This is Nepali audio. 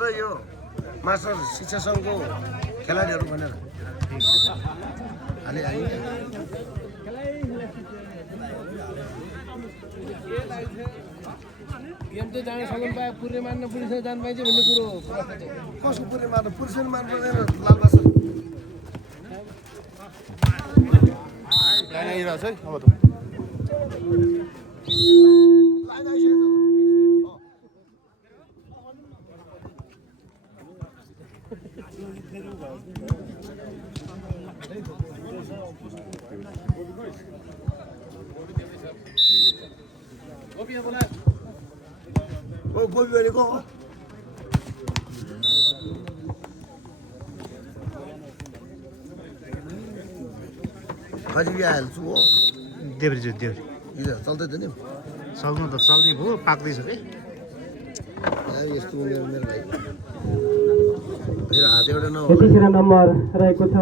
र यो मास्टर शिक्षा सङ्घको खेलाडीहरू भनेर हाले आइन्छ। गेम चाहिँ जान सक्नु पाए पुरै मार्न पुलिसले जानु पाइन्छ भन्ने कुरो कसको पुरै मार्नु पुरुषले मार्नु पर्दैन लालबास लाइन आइरहेको छ है अब त लाइन आइसकेको ओ गोबी भनेको हो अझै आइहाल्छु हो देब्रे देब्रे हिजो चल्दै थियो नि सक्नु त सक्ने भयो पाक्दैछ कि यस्तो मेरो मेरो भाइ फेरि हात एउटा न यतिखेर नम्बर रहेको छ।